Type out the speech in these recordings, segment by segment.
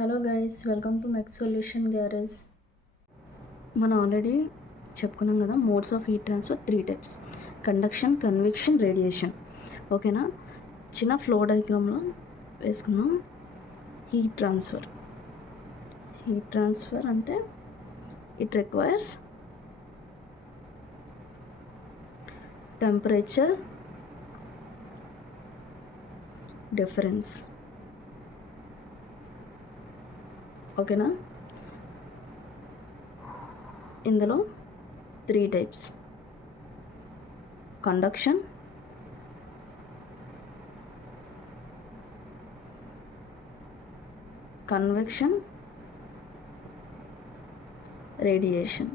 Hello guys, welcome to mech.solutions.garage. మనం already చెప్పుకున్నాం కదా, modes of heat transfer 3 types: conduction, convection, radiation. ఓకేనా? చిన్న ఫ్లో డయాగ్రామ్లో వేసుకుందాం. హీట్ ట్రాన్స్ఫర్ అంటే ఇట్ రిక్వైర్స్ టెంపరేచర్ డిఫరెన్స్. ఓకేనా? ఇందులో 3 టైప్స్: కండక్షన్, కన్వెక్షన్, రేడియేషన్.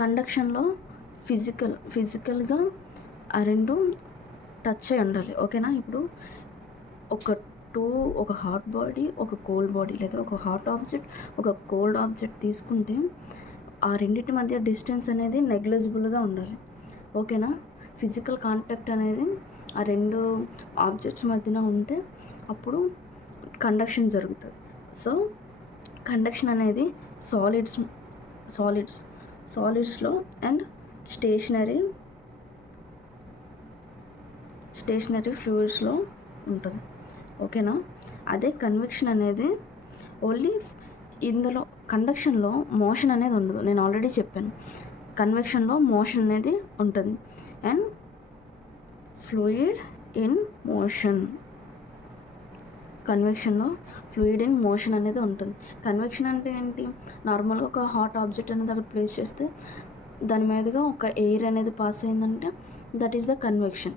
కండక్షన్లో ఫిజికల్గా ఆ రెండు టచ్ అయి ఉండాలి. ఓకేనా? ఇప్పుడు ఒక హాట్ బాడీ, ఒక కోల్డ్ బాడీ, లేదా ఒక హాట్ ఆబ్జెక్ట్, ఒక కోల్డ్ ఆబ్జెక్ట్ తీసుకుంటే ఆ రెండింటి మధ్య డిస్టెన్స్ అనేది నెగ్లిజిబుల్గా ఉండాలి. ఓకేనా? ఫిజికల్ కాంటాక్ట్ అనేది ఆ రెండు ఆబ్జెక్ట్స్ మధ్యన ఉంటే అప్పుడు కండక్షన్ జరుగుతుంది. సో కండక్షన్ అనేది సాలిడ్స్లో అండ్ స్టేషనరీ ఫ్లూయిడ్స్లో ఉంటుంది. ఓకేనా? అదే కన్వెక్షన్ అనేది ఓన్లీ ఇందులో కండక్షన్లో మోషన్ అనేది ఉండదు. నేను ఆల్రెడీ చెప్పాను, కన్వెక్షన్లో మోషన్ అనేది ఉంటుంది. అండ్ ఫ్లూయిడ్ ఇన్ మోషన్, కన్వెక్షన్లో ఫ్లూయిడ్ ఇన్ మోషన్ అనేది ఉంటుంది. కన్వెక్షన్ అంటే ఏంటి? నార్మల్గా ఒక హాట్ ఆబ్జెక్ట్ అనేది అక్కడ ప్లేస్ చేస్తే దాని మీదుగా ఒక ఎయిర్ అనేది పాస్ అయిందంటే దట్ ఈస్ ద కన్వెక్షన్.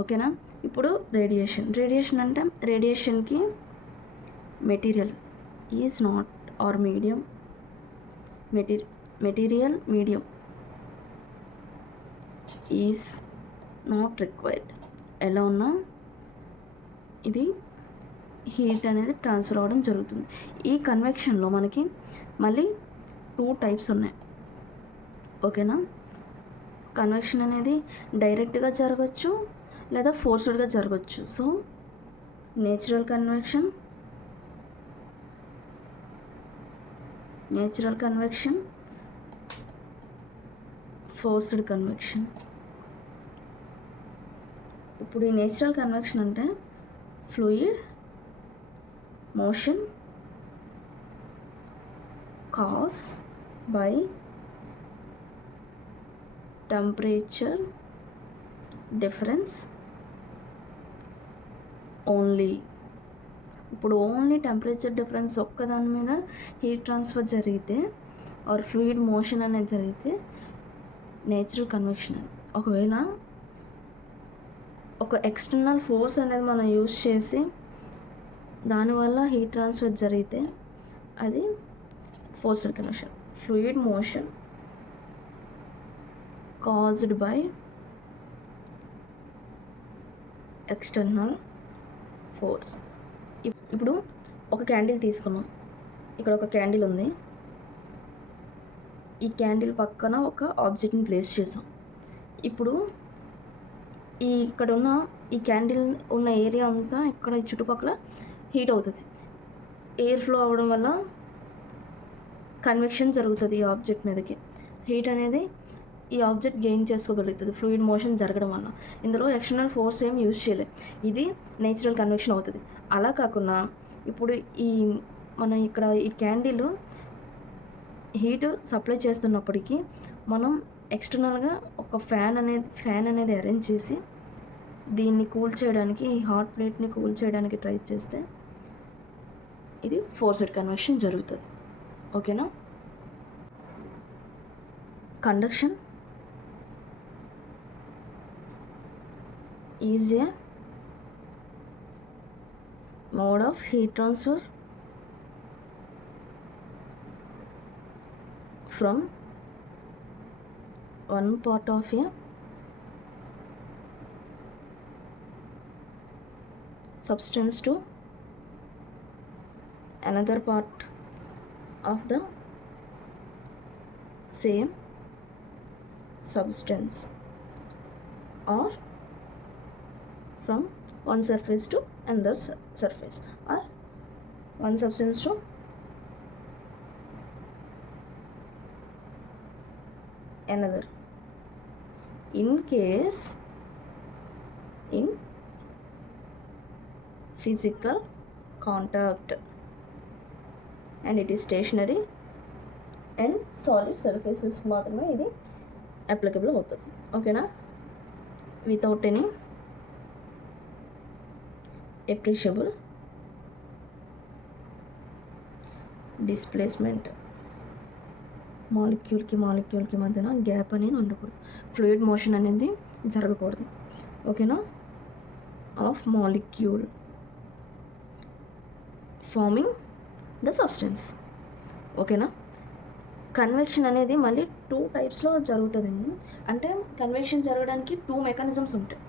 ఓకేనా? ఇప్పుడు రేడియేషన్ అంటే రేడియేషన్కి material is not or medium is not required. ఎలా ఉన్నా ఇది హీట్ అనేది ట్రాన్స్ఫర్ అవ్వడం జరుగుతుంది. ఈ కన్వెక్షన్లో మనకి మళ్ళీ 2 టైప్స్ ఉన్నాయి. ఓకేనా? కన్వెక్షన్ అనేది డైరెక్ట్గా జరగచ్చు లేదా ఫోర్స్డ్గా జరగచ్చు. So natural convection, forced convection. ఇప్పుడు ఈ నేచురల్ కన్వెక్షన్ అంటే fluid motion caused by temperature difference only. ఇప్పుడు ఓన్లీ టెంపరేచర్ డిఫరెన్స్ ఒక్కదాని మీద హీట్ ట్రాన్స్ఫర్ జరిగితే ఆర్ ఫ్లూయిడ్ మోషన్ అనేది జరిగితే నేచురల్ కన్వెక్షన్. ఒకవేళ ఒక ఎక్స్టర్నల్ ఫోర్స్ అనేది మనం యూజ్ చేసి దానివల్ల హీట్ ట్రాన్స్ఫర్ జరిగితే అది forced convection. Fluid motion caused by external force. ఇప్పుడు ఒక క్యాండిల్ తీసుకున్నాం. ఇక్కడ ఒక క్యాండిల్ ఉంది. ఈ క్యాండిల్ పక్కన ఒక ఆబ్జెక్ట్ని ప్లేస్ చేసాం. ఇప్పుడు ఇక్కడ ఉన్న ఈ క్యాండిల్ ఉన్న ఏరియా అంతా ఇక్కడ చుట్టుపక్కల హీట్ అవుతుంది. ఎయిర్ ఫ్లో అవ్వడం వల్ల కన్వెక్షన్ జరుగుతుంది. ఈ ఆబ్జెక్ట్ మీదకి హీట్ అనేది ఈ ఆబ్జెక్ట్ గెయిన్ చేసుకోగలుగుతుంది ఫ్లూయిడ్ మోషన్ జరగడం వల్ల. ఇందులో ఎక్స్టర్నల్ ఫోర్స్ ఏం యూజ్ చేయలేదు. ఇది నేచురల్ కన్వెక్షన్ అవుతుంది. అలా కాకుండా ఇప్పుడు మనం ఇక్కడ ఈ క్యాండిల్ హీట్ సప్లై చేస్తున్నప్పటికీ మనం ఎక్స్టర్నల్గా ఒక ఫ్యాన్ అనేది అరేంజ్ చేసి దీన్ని కూల్ చేయడానికి, ఈ హాట్ ప్లేట్ని కూల్ చేయడానికి ట్రై చేస్తే ఇది ఫోర్స్డ్ కన్వెక్షన్ జరుగుతుంది. ఓకేనా? Conduction is a mode of heat transfer from one part of a substance to another part of the same substance, or from one surface to another surface, or one substance to another. In case in physical contact, and it is stationary and solid surfaces మాత్రమే ఇది అప్లికబుల్ అవుతుంది. ఓకేనా, without any appreciable displacement. మాలిక్యూల్కి మధ్యన గ్యాప్ అనేది ఉండకూడదు, fluid motion అనేది జరగకూడదు. ఓకేనా, of molecule forming the substance. ఓకేనా, కన్వెక్షన్ అనేది మళ్ళీ 2 టైప్స్లో జరుగుతుందండి. అంటే కన్వెక్షన్ జరగడానికి 2 మెకానిజమ్స్ ఉంటాయి.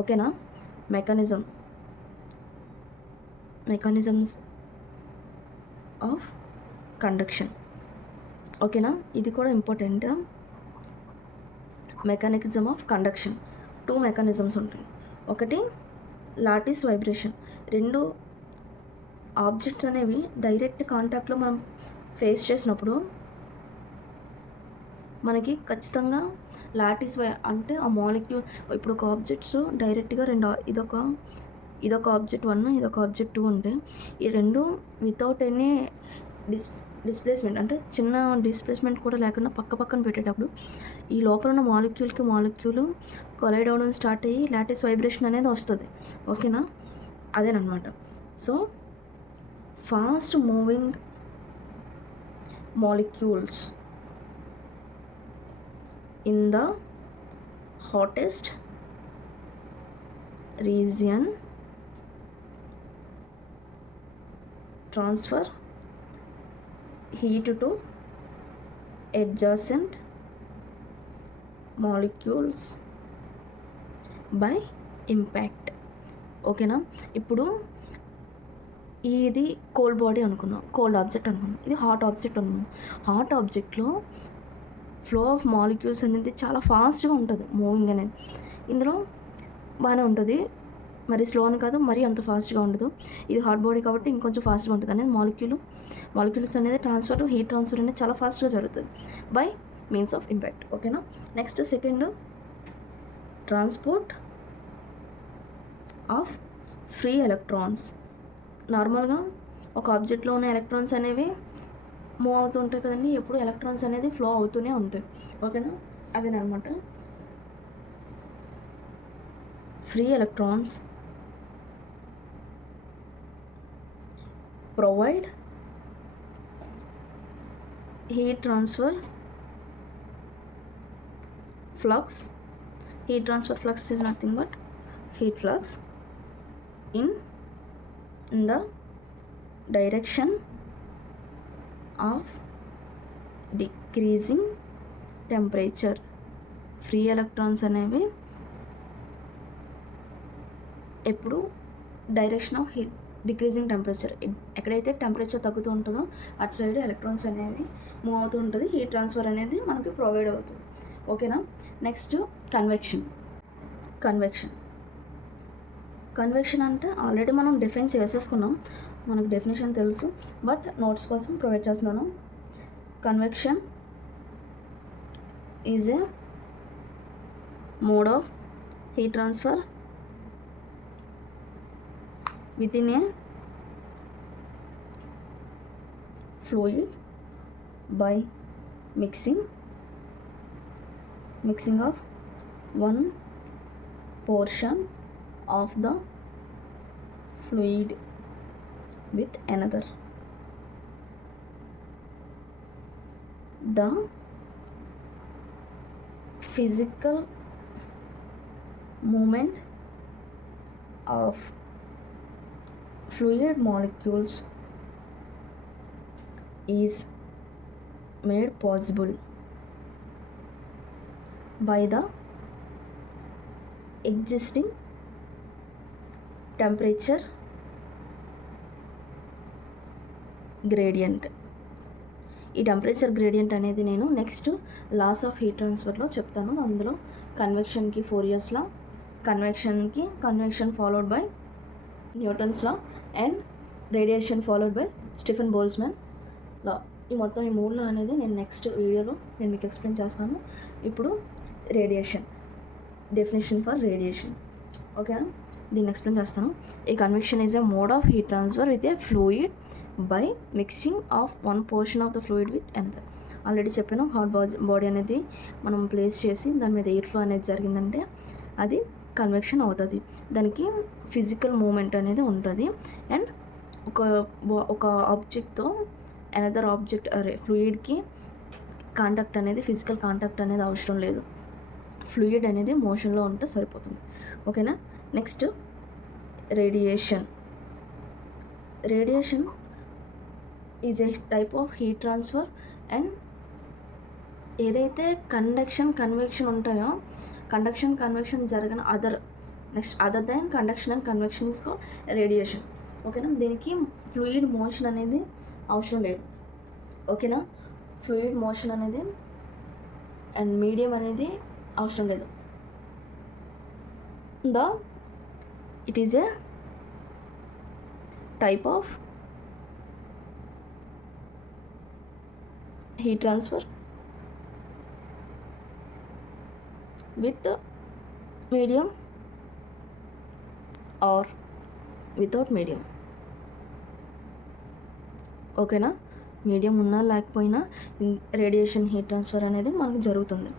ఓకేనా, మెకానిజమ్స్ ఆఫ్ కండక్షన్. ఓకేనా, ఇది కూడా ఇంపార్టెంట్. మెకానిజం ఆఫ్ కండక్షన్ 2 మెకానిజమ్స్ ఉంటాయి. ఒకటి లాటిస్ వైబ్రేషన్. 2 ఆబ్జెక్ట్స్ అనేవి డైరెక్ట్ కాంటాక్ట్లో మనం ఫేస్ చేసినప్పుడు మనకి ఖచ్చితంగా లాటిస్ అంటే ఆ మాలిక్యూల్, ఇప్పుడు ఒక ఆబ్జెక్ట్స్ డైరెక్ట్గా ఇదొక ఆబ్జెక్ట్ 1, ఇదొక ఆబ్జెక్ట్ 2 ఉంటే ఈ రెండు వితౌట్ ఎనీ డిస్ప్లేస్మెంట్, అంటే చిన్న డిస్ప్లేస్మెంట్ కూడా లేకుండా పక్కన పెట్టేటప్పుడు ఈ లోపల ఉన్న మాలిక్యూల్ కొలైడ్ అవ్వడం స్టార్ట్ అయ్యి లాటిస్ వైబ్రేషన్ అనేది వస్తుంది. ఓకేనా, అదేనమాట. So fast moving molecules in the hottest region transfer heat to adjacent molecules by impact. ఓకేనా, ఇప్పుడు ఇది కోల్డ్ బాడీ అనుకుందాం, కోల్డ్ ఆబ్జెక్ట్ అనుకుందాం, ఇది హాట్ ఆబ్జెక్ట్ అనుకుందాం. హాట్ ఆబ్జెక్ట్లో ఫ్లో ఆఫ్ మాలిక్యూల్స్ అనేది చాలా ఫాస్ట్గా ఉంటుంది, మూవింగ్ అనేది ఇందులో బాగానే ఉంటుంది, మరి స్లో అని కాదు, మరి అంత ఫాస్ట్గా ఉండదు. ఇది హాట్ బాడీ కాబట్టి ఇంకొంచెం ఫాస్ట్గా ఉంటుంది అనేది మాలిక్యూల్స్ అనేది హీట్ ట్రాన్స్ఫర్ అనేది చాలా ఫాస్ట్గా జరుగుతుంది బై మీన్స్ ఆఫ్ ఇంపాక్ట్. ఓకేనా, next second, transport of free electrons. నార్మల్గా ఒక ఆబ్జెక్ట్లో ఉన్న ఎలక్ట్రాన్స్ అనేవి మూవ్ అవుతూ ఉంటాయి కదండి, ఎప్పుడు ఎలక్ట్రాన్స్ అనేది ఫ్లో అవుతూనే ఉంటాయి. ఓకేనా, అదేనమాట. Free electrons provide heat transfer flux. Heat transfer flux is nothing but heat flux in the direction of decreasing temperature. Free electrons అనేవి ఎప్పుడు direction of heat decreasing temperature, ఎక్కడైతే టెంపరేచర్ తగ్గుతూ ఉంటుందో అటు సైడ్ ఎలక్ట్రాన్స్ అనేవి మూవ్ అవుతూ ఉంటుంది, హీట్ ట్రాన్స్ఫర్ అనేది మనకి ప్రొవైడ్ అవుతుంది. ఓకేనా, నెక్స్ట్ కన్వెక్షన్ అంటే ఆల్రెడీ మనం డిఫైన్ చేసేసుకున్నాం, మనకు డెఫినేషన్ తెలుసు, బట్ నోట్స్ కోసం ప్రొవైడ్ చేస్తున్నాను. Convection is a mode of heat transfer within a fluid by mixing of one portion of the fluid with another. The physical movement of fluid molecules is made possible by the existing temperature gradient. ఈ temperature gradient అనేది నేను next laws of heat ట్రాన్స్ఫర్లో చెప్తాను. అందులో కన్వెక్షన్కి 4 yearsలో convection followed by Newton's law and radiation followed by Stefan Boltzmann law. ఈ మూడు లా అనేది నేను నెక్స్ట్ వీడియోలో నేను మీకు ఎక్స్ప్లెయిన్ చేస్తాను. ఇప్పుడు రేడియేషన్ డెఫినేషన్ ఫర్ రేడియేషన్. ఓకేనా, దీన్ని ఎక్స్ప్లెయిన్ చేస్తాను. A convection is a mode of heat transfer with a fluid by mixing of one portion of the fluid with another. Already చెప్పాను, హాట్ బాడీ అనేది మనం ప్లేస్ చేసి దాని మీద ఎయిర్ ఫ్లో అనేది జరిగిందంటే అది కన్వెక్షన్ అవుతుంది. దానికి ఫిజికల్ మూమెంట్ అనేది ఉంటుంది అండ్ ఒక ఆబ్జెక్ట్తో అనదర్ ఆబ్జెక్ట్ ఫ్లూయిడ్కి కాంటాక్ట్ అనేది ఫిజికల్ కాంటాక్ట్ అనేది అవసరం లేదు. ఫ్లూయిడ్ అనేది మోషన్లో ఉంటే సరిపోతుంది. ఓకేనా. Next radiation is a type of heat transfer and ఏదైతే కన్వెక్షన్ ఉంటాయో కన్వెక్షన్ జరగని other than conduction and convection is called radiation. ఓకేనా. దీనికి ఫ్లూయిడ్ మోషన్ అనేది అవసరం లేదు. ఓకేనా, ఫ్లూయిడ్ మోషన్ అనేది అండ్ మీడియం అనేది అవసరం లేదు. It is a type of heat transfer with medium or without medium. ఓకేనా, మీడియం ఉన్నా లేకపోయినా రేడియేషన్ హీట్ ట్రాన్స్ఫర్ అనేది మనకు జరుగుతుంది.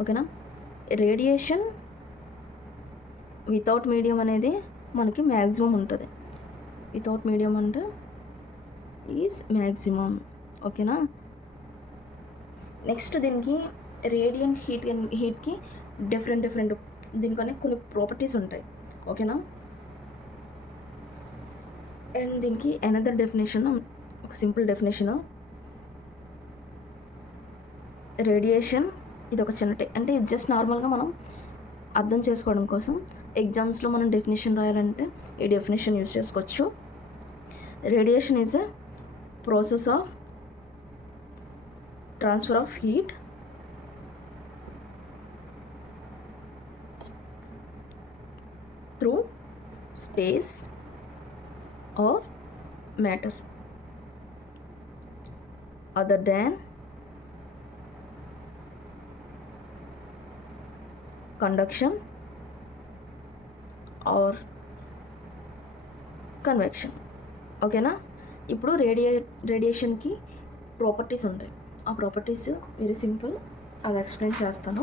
ఓకేనా. రేడియేషన్ వితౌట్ మీడియం అనేది మనకి మ్యాక్సిమం ఉంటుంది. వితౌట్ మీడియం అంటే ఈజ్ మ్యాక్సిమం. ఓకేనా. నెక్స్ట్ దీనికి రేడియంట్ హీట్కి డిఫరెంట్ దీనికనే కొన్ని ప్రాపర్టీస్ ఉంటాయి. ఓకేనా. అండ్ దీనికి అనదర్ డెఫినేషన్, ఒక సింపుల్ డెఫినేషన్. రేడియేషన్ ఇది ఒక చిన్న అంటే జస్ట్ నార్మల్గా మనం అర్థం చేసుకోవడం కోసం ఎగ్జామ్స్లో మనం డెఫినేషన్ రాయాలంటే ఈ డెఫినేషన్ యూజ్ చేసుకోవచ్చు. Radiation is a process of transfer of heat through space or matter other than conduction or convection. ఓకేనా. ఇప్పుడు రేడియేషన్కి ప్రాపర్టీస్ ఉంటాయి. ఆ ప్రాపర్టీస్ వెరీ సింపుల్, అది ఎక్స్ప్లెయిన్ చేస్తాను.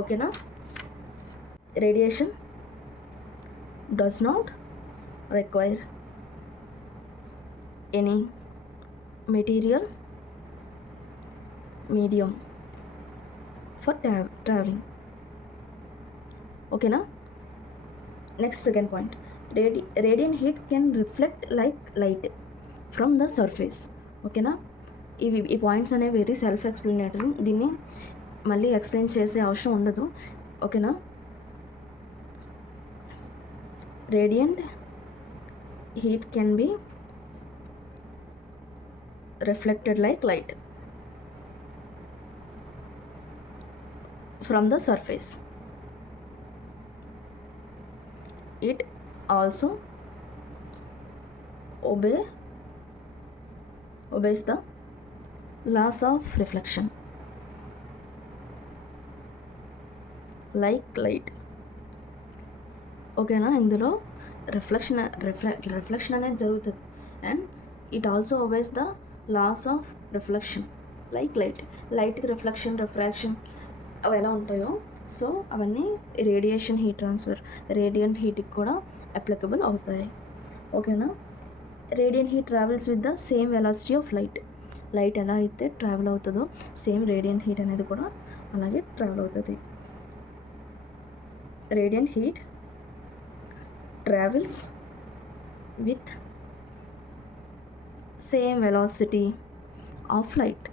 ఓకేనా. Radiation does not require any material medium for travelling. ఓకేనా. Next second point, radiant heat can reflect like light from the surface. ఓకేనా. ఈ పాయింట్స్ అనేవి వెరీ సెల్ఫ్ ఎక్స్ప్లెనేటరీ, దీన్ని మళ్ళీ ఎక్స్ప్లెయిన్ చేసే అవసరం ఉండదు. ఓకేనా. Radiant heat can be reflected like light from the surface. It also obeys the laws of reflection like light. ఓకేనా. ఇందులో రిఫ్లెక్షన్ అనేది జరుగుతుంది and it also obeys the laws of reflection like లైట్కి రిఫ్రాక్షన్ అవి ఎలా ఉంటాయో సో అవన్నీ radiation heat transfer radiant హీట్కి కూడా అప్లికబుల్ అవుతాయి. ఓకేనా. Radiant heat travels with the same velocity of light ఎలా అయితే ట్రావెల్ అవుతుందో సేమ్ రేడియంట్ హీట్ అనేది కూడా అలాగే ట్రావెల్ అవుతుంది. Radiant heat travels with same velocity of light.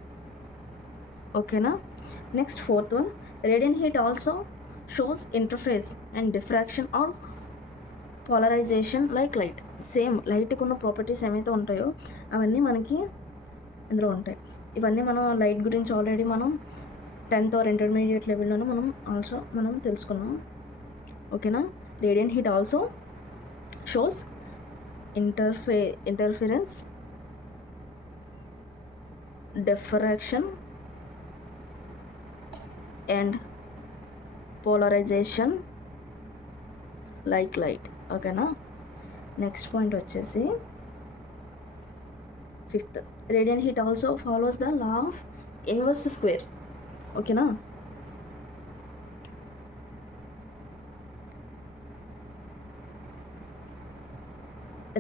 ఓకేనా. Next fourth one, radiant heat also shows interface and diffraction or polarisation like light. Same లైట్కి ఉన్న ప్రాపర్టీస్ ఏమైతే ఉంటాయో అవన్నీ మనకి ఇందులో ఉంటాయి. ఇవన్నీ మనం లైట్ గురించి ఆల్రెడీ మనం 10th or ఇంటర్మీడియట్ లెవెల్లోనూ మనం తెలుసుకున్నాం. ఓకేనా. Radiant heat also shows interference, diffraction and polarization like light. ఓకేనా. నెక్స్ట్ పాయింట్ వచ్చేసి fifth, radiant heat also follows the law of inverse square. ఓకేనా.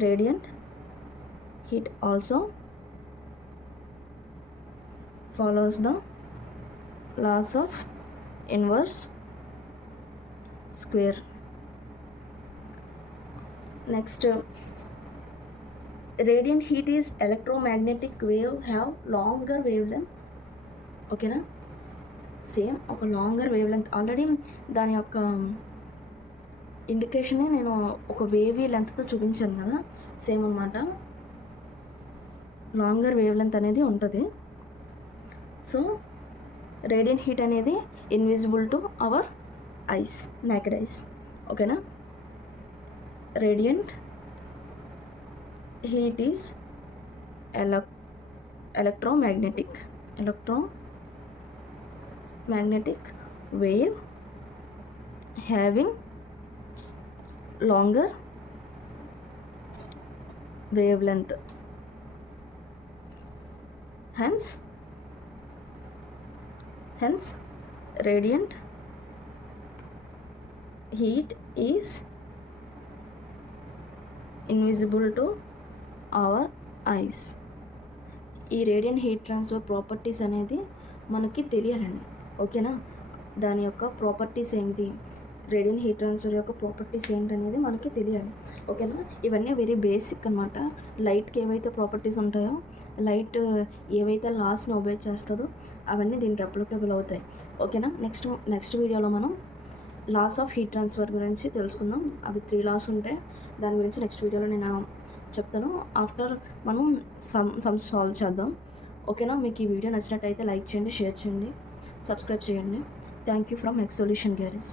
Radiant heat also follows the laws of inverse square. Next, radiant heat is electromagnetic wave have longer wavelength. ఓకేనా. సేమ్ ఒక longer wave length, already దాని యొక్క ఇండికేషనే నేను ఒక వేవీ లెంత్తో చూపించాను కదా, సేమ్ అన్నమాట. లాంగర్ వేవ్ లెంత్ అనేది ఉంటుంది. సో రేడియంట్ హీట్ అనేది invisible to our eyes, naked eyes. ఓకేనా. Radiant heat is electromagnetic wave having longer wavelength. Hence radiant heat is invisible to our eyes. ఈ రేడియంట్ హీట్ ట్రాన్స్ఫర్ ప్రాపర్టీస్ అనేది మనకి తెలియాలండి. ఓకేనా. దాని యొక్క ప్రాపర్టీస్ ఏంటి, రేడియంట్ హీట్ ట్రాన్స్ఫర్ యొక్క ప్రాపర్టీస్ ఏంటి అనేది మనకి తెలియాలి. ఓకేనా. ఇవన్నీ వెరీ బేసిక్ అనమాట. లైట్కి ఏవైతే ప్రాపర్టీస్ ఉంటాయో, లైట్ ఏవైతే లాస్ని ఒబే చేస్తుందో అవన్నీ దీనికి అప్లికబుల్ అవుతాయి. ఓకేనా. నెక్స్ట్ వీడియోలో మనం లాస్ ఆఫ్ హీట్ ట్రాన్స్ఫర్ గురించి తెలుసుకుందాం. అవి 3 లాస్ ఉంటాయి. దాని గురించి నెక్స్ట్ వీడియోలో నేను చెప్తాను. ఆఫ్టర్ మనం సమ్ సాల్వ్ చేద్దాం. ఓకేనా. మీకు ఈ వీడియో నచ్చినట్టయితే లైక్ చేయండి, షేర్ చేయండి, సబ్స్క్రైబ్ చేయండి. Thank you from mech.solutions.garage.